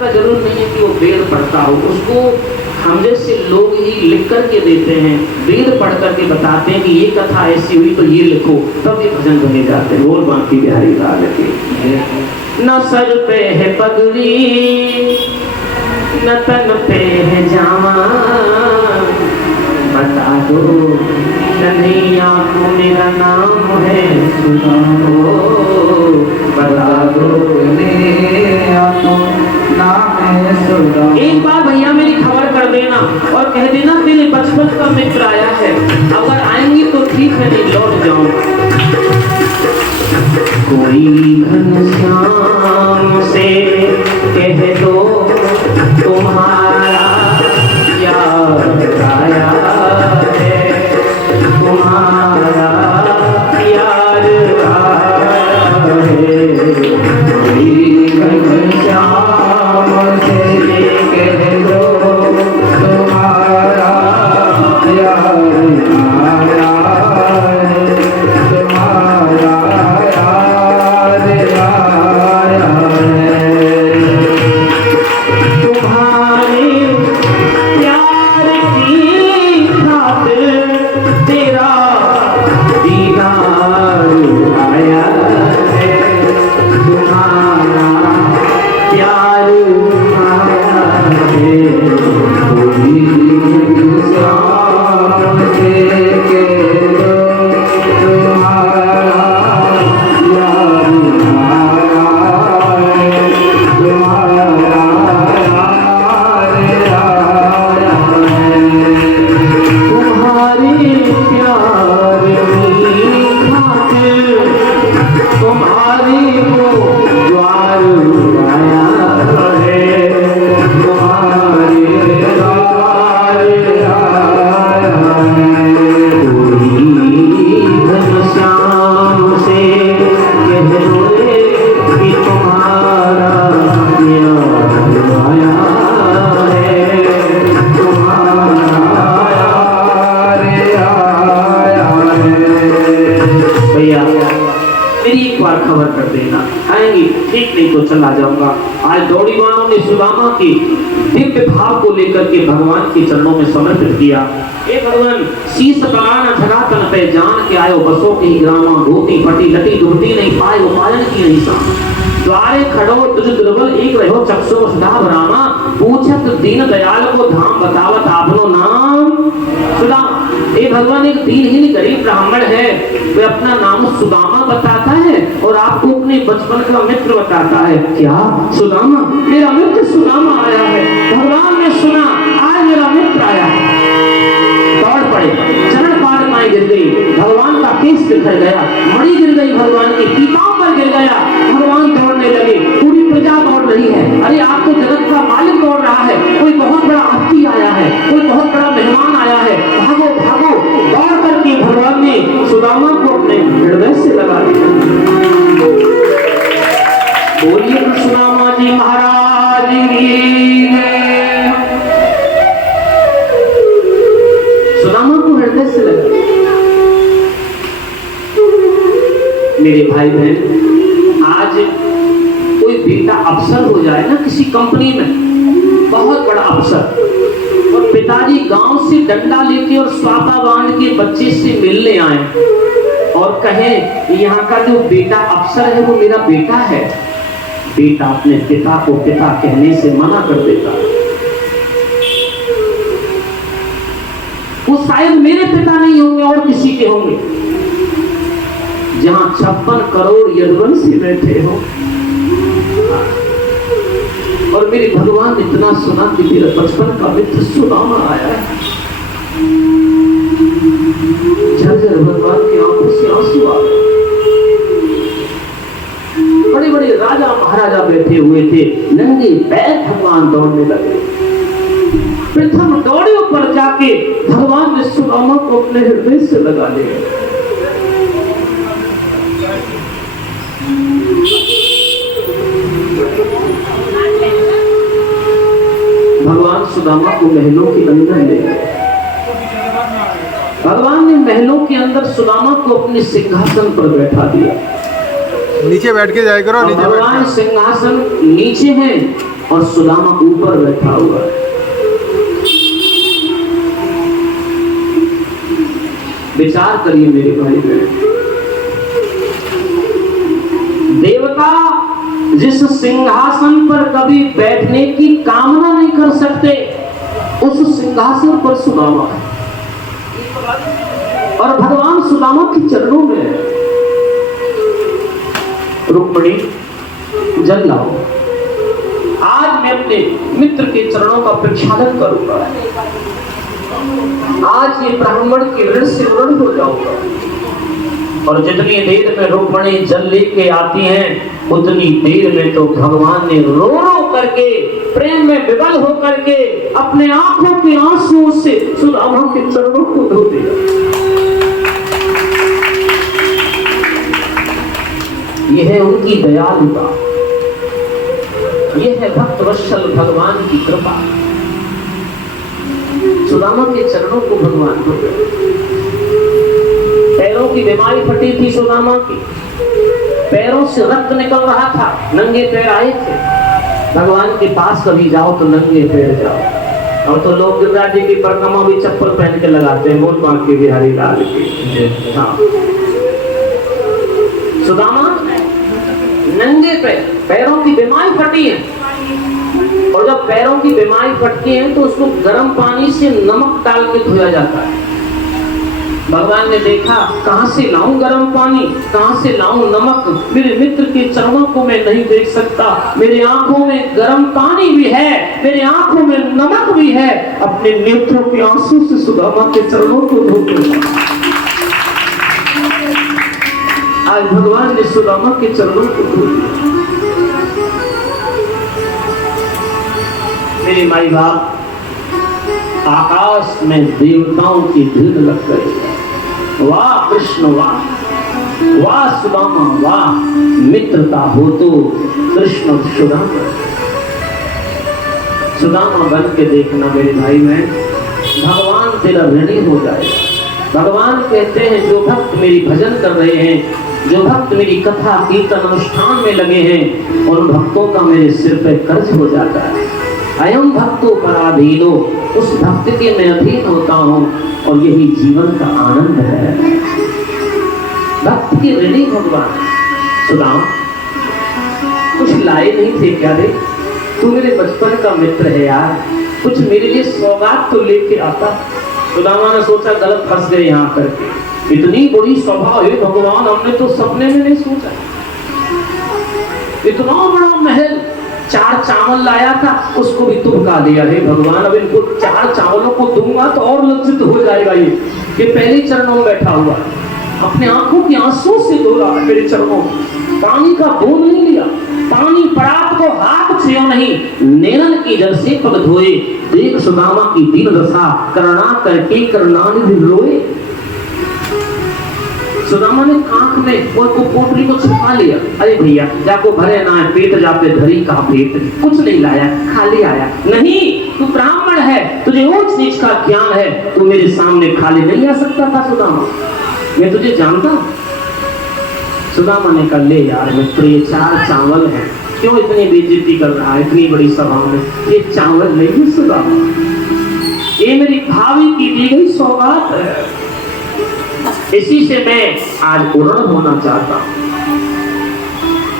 का जरूर नहीं है कि वो वेद पढ़ता हो, उसको हम जैसे लोग ही लिख करके देते हैं, वेद पढ़ करके बताते हैं कि ये कथा ऐसी हुई तो ये लिखो, तब ये भजन बने जाते हैं। बोल बांकी बिहारी लाल की। न सर पे है पगड़ी न तन पे है जामा, बता दो कन्हैया को मेरा नाम है सुदामा, बता दो कन्हैया को नाम है सुदामा। एक बार भैया मेरी खबर कर देना और कह देना तेरे बचपन का मित्र आया है, अगर आएंगे तो ठीक है, नहीं लौट जाऊंगा। कोई घनश्याम से कह दो तुम्हारा याद आया है, तुम्हारा याद आया है। कोई घनश्याम से कह दो तुम्हारा याद आया है, तुम्हारा याद आया है। तुम्हारे प्यार की खातिर तेरा दीदार आया है, तुम्हारा प्यार आया है। कोई श्याम से कह दो तुम्हारा याद आया है, तुम्हारा याद आया है। तुम्हारे प्यार की खातिर तुम्हारे को द्वार आया है, तुम्हारे द्वार आया है। कोई घनश्याम से कह दो कि तुम्हारा याद आया है, तुम्हारा याद आया है। भैया मेरी एक बार खबर कर देना, आएंगी ठीक, नहीं तो चला जाऊंगा। आज दौड़ीवानों ने सुदामा की दिव्य भाव को लेकर के भगवान के चरणों में समर्पित किया। हे भगवान, शीस पराना धरातन पे जान के आयो, बसों की ग्रामा धोती फटी लटी दुबती नहीं पाए, वो पालन की नहीं सा। द्वारे खड़ो तुझ दुर्बल एक रहो, चक्षु सदा भरामा, पूछत दीन दयाल को धाम बतावत आपनो नाम सुदामा। ये भगवान एक दीनहीन गरीब ब्राह्मण है, वे अपना नाम सुदामा बताता है और आपको अपने बचपन का मित्र बताता है। क्या सुदामा? मेरा मित्र सुदामा आया है। भगवान ने सुना आज मेरा मित्र आया है, दौड़ पड़े, चरण पाद में गिर गई, भगवान का केस बिखर गया, मणि गिर गई, भगवान की पीतांबर गिर गया। भगवान दौड़ने लगे, पूरी प्रजा दौड़ रही है। अरे आप तो जगत का मालिक दौड़ रहा है, कोई बहुत बड़ा हस्ती आया है, कोई बहुत बड़ा मेहमान आया है, भागो भागो। दौड़ करके भगवान ने सुदामा को अपने हृदय से लगा दिया। बोलिए सुदामा जी महाराज की। सुदामा को हृदय से लगा। मेरे भाई बहन, आज कोई बेटा अफसर हो जाए ना किसी कंपनी में, बहुत बड़ा अफसर, और पिताजी गांव से डंडा लेके और स्वापा बांध के बच्चे से मिलने आए और कहें यहाँ का जो बेटा अफसर है वो मेरा बेटा है, बेटा अपने पिता को पिता कहने से मना कर देता। वो शायद मेरे पिता नहीं होंगे और किसी के होंगे। जहां 56 करोड़ यदुवंशी बैठे हो और मेरे भगवान ने इतना सुना कि मेरा बचपन का मित्र सुदामा आया है। झरझर भगवान की आंखों से आंसू आ गए। बड़े बड़े राजा महाराजा बैठे हुए थे, नंगे पैर भगवान दौड़ने लगे। प्रथम दौड़े ऊपर जाके भगवान ने सुदामा को अपने हृदय से लगा लिया। भगवान सुदामा को महलों के अंदर ले गए। भगवान ने महलों के अंदर सुदामा को अपने सिंहासन पर बैठा दिया। नीचे बैठ के जाया करो। नीचे भगवान सिंहासन नीचे हैं और सुदामा ऊपर बैठा हुआ है। विचार करिए मेरे भाई बहन, देवता जिस सिंहासन पर कभी बैठने की कामना नहीं कर सकते, उस सिंहासन पर सुदामा है और भगवान सुदामा के चरणों में है। रुक्मिणी जल लाओ, आज मैं अपने मित्र के चरणों का प्रक्षालन करूंगा, आज ये ब्राह्मण के ऋण से ऋण हो जाऊंगा। और जितनी देर में रुक्मिणी जल लेके आती हैं, उतनी देर में तो भगवान ने रो रो करके प्रेम में विवल होकर के अपने आंखों के आंसुओं से सुदामा के चरणों को धो दिया। यह है उनकी दयालुता, यह है भक्त वत्सल भगवान की कृपा। सुदामा के चरणों को भगवान धो गए। पैरों की बीमारी फटी थी सुदामा की, पैरों से रक्त निकल रहा था, नंगे पैर आए थे। भगवान के पास कभी जाओ तो नंगे पैर जाओ। और तो लोग गिरिराज जी की परिक्रमा भी चप्पल पहन के लगाते हैं, बोल बांक के बिहारी लाल की। हाँ, सुदामा नंगे पैर, पैरों की बीमारी फटी है, और जब पैरों की बीमारी फटती है तो उसको गर्म पानी से नमक डाल के धोया जाता है। भगवान ने देखा, कहां से लाऊं गर्म पानी, कहां से लाऊं नमक, मेरे मित्र के चरणों को मैं नहीं देख सकता, मेरे आंखों में गर्म पानी भी है, मेरे आंखों में नमक भी है, अपने नेत्रों के आंसू से सुदामा के चरणों को धो दूंगा। आज भगवान ने सुदामा के चरणों को धो दिया। मेरे माई बाप, आकाश में देवताओं की भीड़ लग गई। वाह कृष्ण, वाह वाह सुदामा, वाह मित्रता हो तो कृष्ण सुदामा। सुदामा बन के देखना मेरे भाई में, भगवान तेरा ऋणी हो जाएगा। भगवान कहते हैं जो भक्त मेरी भजन कर रहे हैं, जो भक्त मेरी कथा कीर्तन अनुष्ठान में लगे हैं, उन भक्तों का मेरे सिर पे कर्ज हो जाता है। अयम भक्तो पराधीनो, उस भक्त के मैं अधीन होता हूँ, और यही जीवन का आनंद है। भक्त के ऋणी भगवान। सुदामा कुछ लाए नहीं थे क्या रे? तू मेरे बचपन का मित्र है यार, कुछ मेरे लिए सौगात तो लेके आता। सुदामा ने सोचा गलत फंस गए यहाँ करके, इतनी बड़ी सभा है भगवान, हमने तो सपने में नहीं सोचा। इतना बड़ा महल, 4 चावल लाया था, उसको भी तुमका दिया है भगवान। अब इनको 4 चावलों को दूंगा तो और लज्जित हो जाएगा। ये पहले चरणों में बैठा हुआ, अपने आंखों के आंसू से धो रहा है मेरे चरणों। पानी का बूंद नहीं लिया, पानी परात को हाथ छुओ नहीं, नेरन की जल से पग धोए। देख सुदामा की दीन दशा, करना करके करनानिधि रोए। सुदामा ने आंख में वो पोटली को छिपा लिया। अरे भैया जाको भरे ना है पेट, जाते धरी का पेट, कुछ नहीं लाया, खाली आया। नहीं, तू ब्राह्मण है, तुझे ऊंच नीच का ज्ञान है, तू मेरे सामने खाली नहीं आ सकता था सुदामा, मैं तुझे जानता। सुदामा ने कहा ले यार मित्र, ये 4 चावल है, क्यों इतनी बेइज्जती कर रहा है इतनी बड़ी सभा में? ये चावल नहीं है सुदामा, ये मेरी भाभी की दी गई सौगात है, इसी से मैं आज उड़न होना चाहता हूं।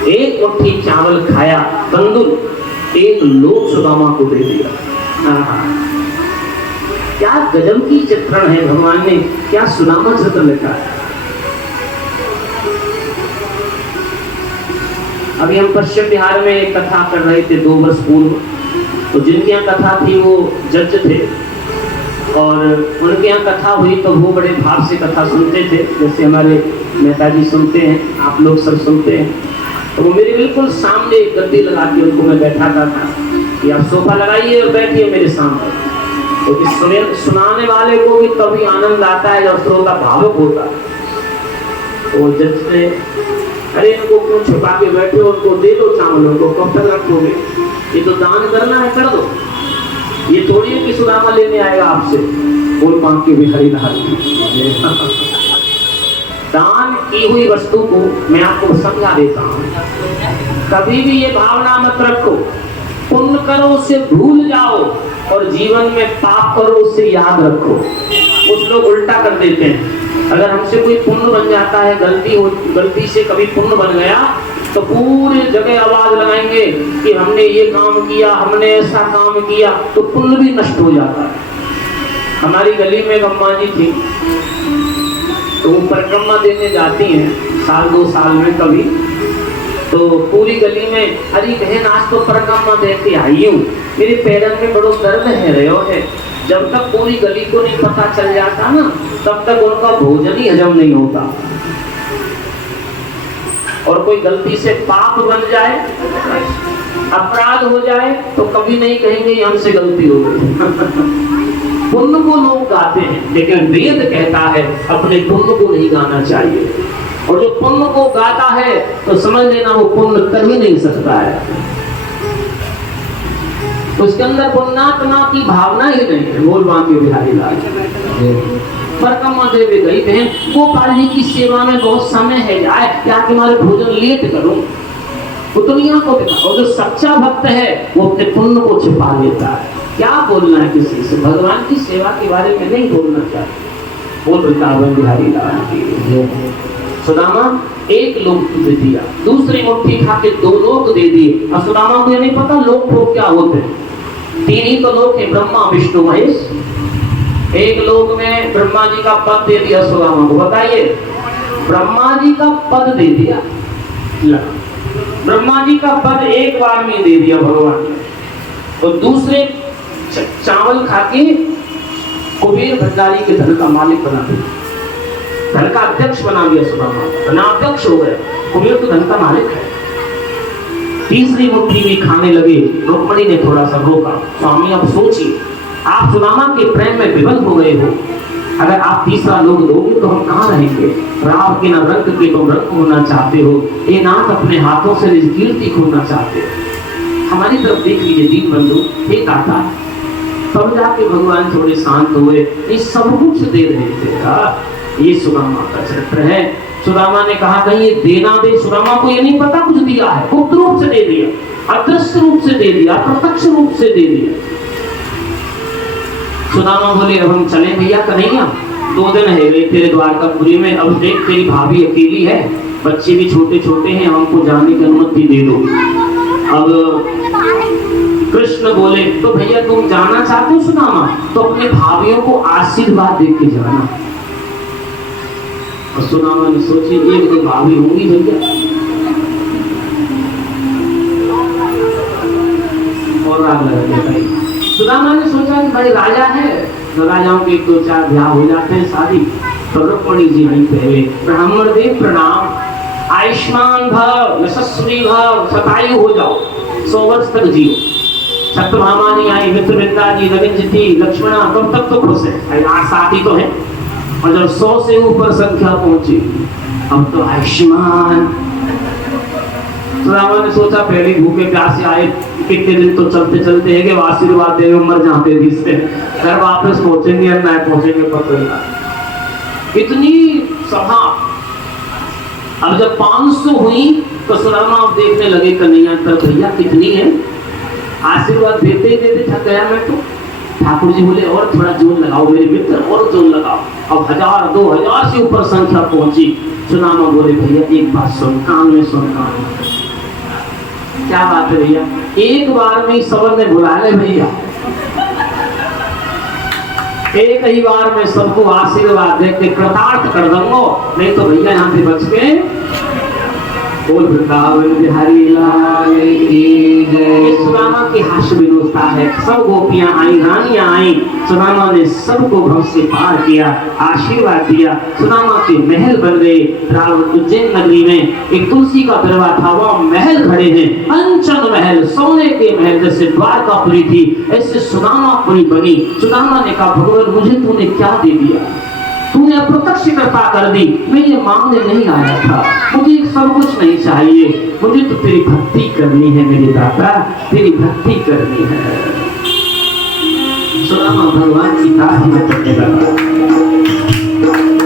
एक मुट्ठी चावल खाया, तंदुल 1 लोक सुदामा को दे दिया। क्या गजब की चित्रण है, भगवान ने क्या सुदामा चित्र लिखा है। अभी हम पश्चिम बिहार में एक कथा कर रहे थे 2 वर्ष पूर्व, तो जिनके यहाँ कथा थी वो जज थे, और उनके यहाँ कथा हुई तो वो बड़े भाव से कथा सुनते थे, जैसे हमारे नेताजी सुनते हैं, आप लोग सब सुनते हैं। तो वो मेरे बिल्कुल सामने एक गद्दी लगा के उनको मैं बैठाता था कि आप सोफा लगाइए और बैठिए मेरे सामने। तो इस सुनाने वाले को भी तभी आनंद आता है जब श्रोता भावुक होता है। तो जज ने, अरे इनको क्यों छुपा के बैठे, उनको दे दो चावलों को, कब तक रखोगे, ये तो दान करना है, कर दो, ये थोड़ी है कि सुदामा लेने आएगा आपसे। बोल बांक के बिहारी लाल। दान की हुई वस्तु को मैं आपको समझा देता हूँ, कभी भी ये भावना मत रखो पुण्य करो उससे भूल जाओ, और जीवन में पाप करो उससे याद रखो। कुछ लोग उल्टा कर देते हैं, अगर हमसे कोई पुण्य बन जाता है, गलती से कभी पुण्य बन गया, तो पूरे जगह आवाज लगाएंगे कि हमने ये काम किया, हमने ऐसा काम किया, तो पुण्य भी नष्ट हो जाता है। हमारी गली में एक अम्मा जी थी, तो वो परिक्रमा देने जाती हैं साल 2 साल में कभी, तो पूरी गली में, अरे बहन आज तो परिक्रमा देके आई हूँ, मेरे पैरन में बड़ो दर्द है रहे है। जब तक पूरी गली को नहीं पता चल जाता ना, तब तक उनका भोजन ही हजम नहीं होता। और कोई गलती से पाप बन जाए, अपराध हो जाए, तो कभी नहीं कहेंगे हमसे गलती हो गई। पुण्य को लोग गाते हैं, लेकिन वेद कहता है अपने पुण्य को नहीं गाना चाहिए। और जो पुण्य को गाता है तो समझ लेना वो पुण्य कर ही नहीं सकता है, उसके अंदर पुण्यात्मा की भावना ही नहीं है। बोल बांके बिहारी लाल परिक्रमा देवी गई बहन, गोपाल जी की सेवा में बहुत समय है जाए, या तुम्हारे भोजन लेट करूं, वो दुनिया को दिखा। और जो सच्चा भक्त है वो अपने पुण्य को छिपा लेता है। क्या बोलना है किसी से, भगवान की सेवा के बारे में नहीं बोलना चाहिए। बोल वृंदावन बिहारी लाल की। सुदामा एक लोक दे दिया, दूसरी मुट्ठी खा के 2 लोक दे दिए। और सुदामा को ये नहीं पता लोक भोग क्या होते हैं। 3 ही तो लोक है, ब्रह्मा विष्णु महेश। एक लोक में ब्रह्मा जी का पद दे दिया सुदामा को, बताइए, ब्रह्मा जी का पद दे दिया, ब्रह्मा जी का पद एक बार में दे दिया भगवान ने। और दूसरे चावल खा के कुबेर भंडारी के धन का मालिक बना दिया, धन का अध्यक्ष बना दिया सुदामा, धनाध्यक्ष हो गए। कुबेर तो धन का मालिक है। तीसरी मुट्ठी भी खाने लगे, रुक्मणी ने थोड़ा सा रोका, स्वामी अब सोचिए, आप सुदामा के प्रेम में विवल हो गए हो, अगर आप तीसरा लोग दोगे तो हम कहाँ रहेंगे। राव के न रंग के तुम रंग होना चाहते हो, ये नाथ अपने हाथों से निज कीर्ति खोना चाहते हो। हमारी तरफ देख लीजिए दीन बंधु, एक आता है, तब जाके भगवान थोड़े शांत हुए। ये सब कुछ दे रहे थे, ये सुदामा का चरित्र है। सुदामा ने कहा कहीं ये देना दे, सुदामा को ये नहीं पता कुछ दिया है, गुप्त रूप से दे दिया, अदृश्य रूप से दे दिया, प्रत्यक्ष रूप से दे दिया। सुदामा बोले अब हम चले भैया कन्हैया, 2 दिन है वे तेरे द्वारकापुरी में, अब देख तेरी भाभी अकेली है, बच्चे भी छोटे छोटे हैं, हमको जाने की अनुमति दे दो। अब कृष्ण बोले तो भैया तुम जाना चाहते हो सुदामा, तो अपने भाभियों को आशीर्वाद दे के जाना। और सुदामा ने सोची 1-2 भाभी होंगी भैया, और राग लगा भाई। सुदामा ने सोचा कि भाई राजा है, तो राजाओं के 2-4 ब्याह हो जाते हैं, शादी। तो रुक्मणी जी आई पहले, ब्राह्मण देव प्रणाम, आयुष्मान भव, यशस्वी भव, शतायु हो जाओ, 100 वर्ष तक जियो। सत्यभामा जी आई, मित्रविंदा जी, रविंद्र जी, लक्ष्मणा, तब तक तो खुश है, 8 साथी तो है। और जब 100 से ऊपर संख्या पहुंची, अब तो आयुष्मान। सुदामा ने सोचा पहले भूखे प्यासे आए, कितने दिन तो चलते चलते हैं कि आशीर्वाद दे मर जाते भी से, घर वापस पहुंचेंगे या नहीं पहुंचेंगे पता नहीं। इतनी सभा, अब जब 500 हुई तो सुदामा अब देखने लगे कन्हैया तक, भैया कितनी है, आशीर्वाद देते ही देते थक गया मैं तो। ठाकुर जी बोले और थोड़ा जोर लगाओ मेरे मित्र, और जोर लगाओ। अब 1000-2000 से ऊपर संख्या पहुंची। सुदामा बोले भैया एक बात सुन, कान में सुन, कान में। क्या बात है भैया, एक बार में सबर ने बुला ले भैया, एक ही बार में सबको आशीर्वाद दे के कृतार्थ कर दूंगा, नहीं तो भैया यहाँ से बच के। बोल वृंदावन बिहारी लाल की जय। सुदामा की हास्य विनोदता है, सब गोपियां आई, रानियां आई, सुदामा ने सबको भव से पार किया, आशीर्वाद दिया। सुदामा के महल बन गए। उज्जैन नगरी में एक तुलसी का दरवा था, वह महल खड़े हैं, अंचल महल, सोने के महल। जैसे द्वारकापुरी थी ऐसे सुदामापुरी बनी। सुदामा ने कहा भगवान मुझे तूने क्या दे दिया, तूने अप्रत्यक्ष कृपा कर दी, मैं ये मांगने नहीं आया था, मुझे सब कुछ नहीं चाहिए, मुझे तो तेरी भक्ति करनी है मेरे दाता, तेरी भक्ति करनी है। सुदामा भगवान की तारीफ करने लगा।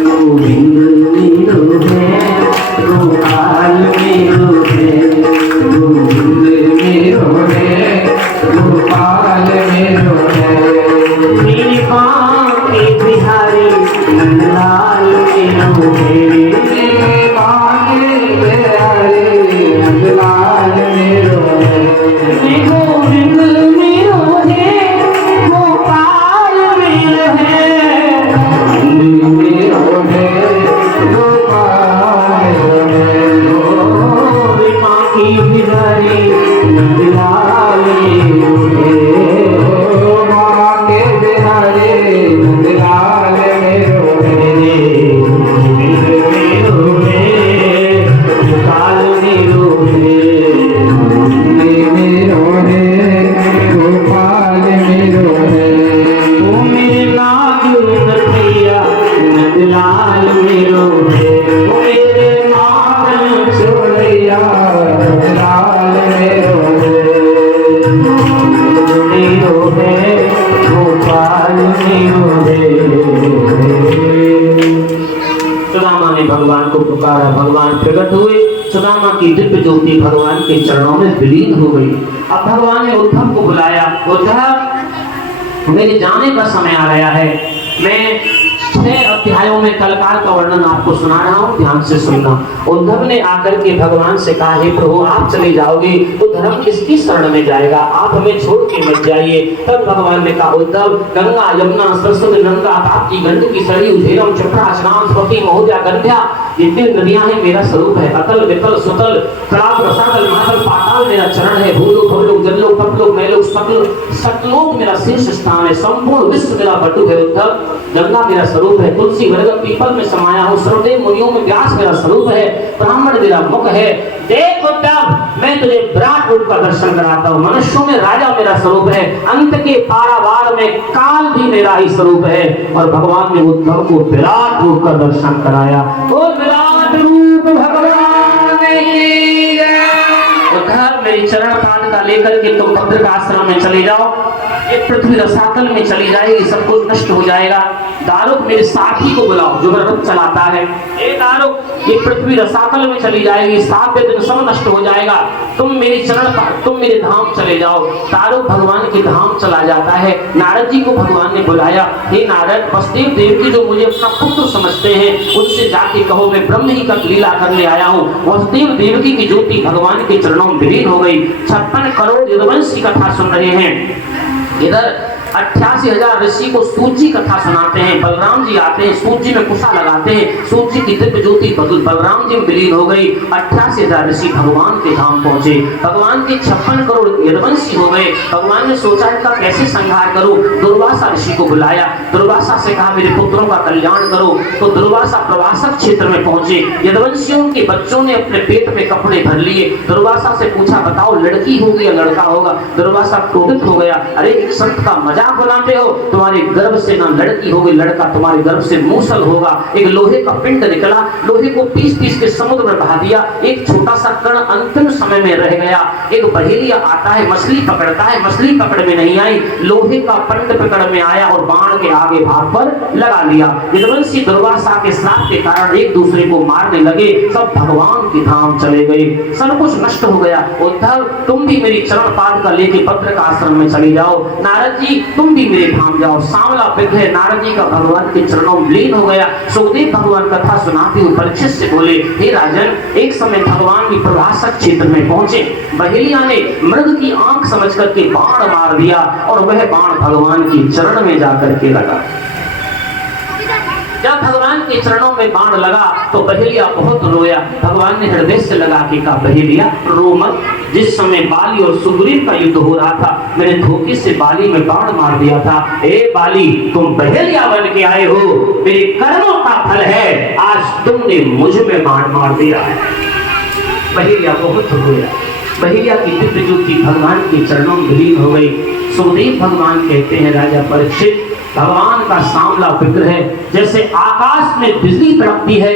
गोविंद मेरो है, गोपाल मेरो है, गोविंद मेरो है, गोपाल मेरो है मेरी बांके बिहारी नंदलाल मेरो है बांके बिहारी नंदलाल मेरो है गोविंद मेरो है गोपाल मेरो है मेरो है गोपाल मेरो मेरी बांके बिहारी नंदलाल मेरो है बांके बिहारी नंदलाल मेरो मेरो है गोपाल मेरो है छोड़िया लाल मेरो सुदामा ने भगवान को पुकारा, भगवान प्रकट हुए। सुदामा की दिव्य ज्योति भगवान के चरणों में विलीन हो गई। अब भगवान ने उद्धव को बुलाया, उद्धव मेरे जाने का समय आ गया है। मैं 6 अध्यायों में कलकाल का वर्णन आपको सुना रहा हूँ, ध्यान से सुनना। उद्धव ने आकर के भगवान से कहा, हे प्रभु आप चले जाओगे तो धर्म किसकी शरण में जाएगा, आप हमें छोड़ के मत जाइए। तब भगवान ने कहा, उद्धव गंगा यमुना सरस्वती नंगा ताप्ती गंडकी सरयू झेलम क्षिप्रा स्नान स्मृति महोदया गंध्या, जितनी नदियां हैं मेरा स्वरूप है। अतल वितल सुतल कड़ाक रसातल महातल पाताल मेरा चरण है। भूलोक भवलोक जललोक तपलोक मैलोक सतलोक मेरा शीर्ष स्थान है। संपूर्ण विश्व मेरा बटुक है। उद्धव गंगा मेरा स्वरूप है, तुलसी वृगम पीपल में समाया हूँ, सर्वदेव मुनियों में व्यास मेरा स्वरूप है, ब्राह्मण मेरा मुख है। देख उद्धव मैं तुझे विराट रूप का दर्शन कराता हूँ। मनुष्यों में राजा मेरा स्वरूप है, अंत के पारावार में काल भी मेरा ही स्वरूप है। और भगवान ने उद्धव को विराट रूप का दर्शन कराया। वो विराट रूप भगवान की जय। उद्धव मेरी चरण पाद का लेकर के तुम भद्र आश्रम में चले जाओ। ये पृथ्वी रसातल में चली जाएगी, सब कुछ नष्ट हो जाएगा। दारुक मेरे साथी को बुलाओ जो रथ चलाता है। ए दारुक ये पृथ्वी रसातल में चली जाएगी, 7 दिन सब नष्ट हो जाएगा। तुम मेरे धाम चले जाओ। दारुक भगवान के धाम चला जाता है। नारद जी को भगवान ने बुलाया, हे नारद वसुदेव देवकी जो मुझे अपना पुत्र समझते हैं उनसे जाके कहो मैं ब्रह्म ही का लीला करने आया हूँ। वसुदेव देवकी की ज्योति भगवान के चरणों में विलीन हो गई। 56 करोड़ यदुवंश की कथा सुन रहे हैं। इधर 88,000 ऋषि को सूत जी कथा सुनाते हैं। बलराम जी आते हैं, सूत जी में कुशा लगाते हैं। सूत जी की दिव्य ज्योति बलराम जी में विलीन हो गई। 88,000 ऋषि भगवान के धाम पहुंचे। भगवान के 56 करोड़ यदुवंशी हो गए। भगवान ने सोचा इनका कैसे संहार करूं। दुर्वासा ऋषि को बुलाया। दुर्वासा से कहा मेरे पुत्रों का कल्याण करो। तो दुर्वासा प्रवासक क्षेत्र में पहुंचे। यदुवंशियों के बच्चों ने अपने पेट में कपड़े भर लिए। दुर्वासा से पूछा बताओ लड़की होगी या लड़का होगा। दुर्वासा क्रोधित हो गया, अरे एक संत का मजाक बनाते हो, तुम्हारे गर्भ से ना लड़की होगी लड़का, तुम्हारे गर्भ से मूसल होगा। एक लोहे का पिंड निकला, लोहे को पीस-पीस के समुद्र में बहा दिया। एक छोटा सा कण अंतिम समय में रह गया। एक बहेलिया आता है, मछली पकड़ता है, मछली पकड़ में नहीं आई, लोहे का पिंड पकड़ में आया और बाण के आगे भाग पर लगा लिया। यदुवंशी दुर्वासा के श्राप के कारण एक दूसरे को मारने लगे। सब भगवान के धाम चले गए, सब कुछ नष्ट हो गया। उद्धव तुम भी मेरी चरण पाद का लेके भद्र का आश्रम में चले जाओ। नारद जी तुम भी मेरे धाम जाओ। सांवला विग्रह नारद जी का भगवान के चरणों में लीन हो गया। सुखदेव भगवान कथा सुनाते हुए परीक्षित से बोले, हे राजन एक समय भगवान भी प्रवासक क्षेत्र में पहुंचे। बहेलिया ने मृग की आंख समझ करके बाण मार दिया और वह बाण भगवान के चरण में जाकर के लगा। जब भगवान के चरणों में बाण लगा तो बहेलिया बहुत रोया। भगवान ने हृदय से लगा के कहा, बहेलिया रो मत। जिस समय बाली और सुग्रीव का युद्ध हो रहा था मैंने धोखे से बाली में बाण मार दिया था। ए बाली तुम बहेलिया बन के आए हो, मेरे कर्मों का फल है, आज तुमने मुझ में बाण मार दिया है। बहेलिया बहुत रोया। बहेलिया की दिव्य ज्योति भगवान के चरणों में विलीन हो गई। सुखदेव भगवान कहते हैं, राजा परीक्षित भगवान का सांवला विग्रह जैसे आकाश में बिजली तड़पती है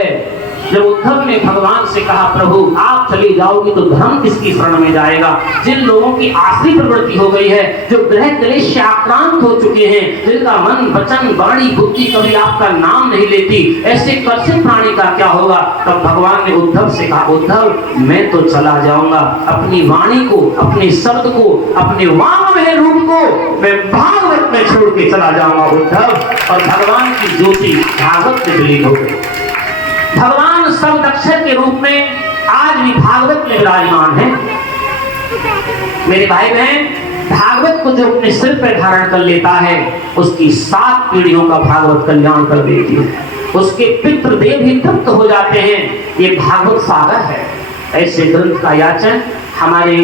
जब उद्धव ने भगवान से कहा प्रभु आप चले जाओगे तो धर्म किसकी शरण में जाएगा। जिन लोगों की आसरी प्रवृत्ति हो गई है, जो ग्रह क्लेश से आक्रांत हो चुके हैं, जिनका मन वचन वाणी बुद्धि कभी आपका नाम नहीं लेती, ऐसे कर्षित प्राणी का क्या होगा। तब भगवान ने उद्धव से कहा उद्धव मैं तो चला जाऊंगा, अपनी वाणी को, अपने शब्द को, अपने वांगमय रूप को मैं भागवत में छोड़ के चला जाऊंगा उद्धव। और भगवान की ज्योति भागवत में विलीन हो गई। भगवान शब्द अक्षर के रूप में आज भी भागवत में विराजमान है। मेरे भाई बहन, भागवत को जो अपने सिर पर धारण कर लेता है उसकी 7 पीढ़ियों का भागवत कल्याण कर देती है, उसके पितृदेव ही तृप्त हो जाते हैं। ये भागवत सागर है। ऐसे ग्रंथ का याचन हमारे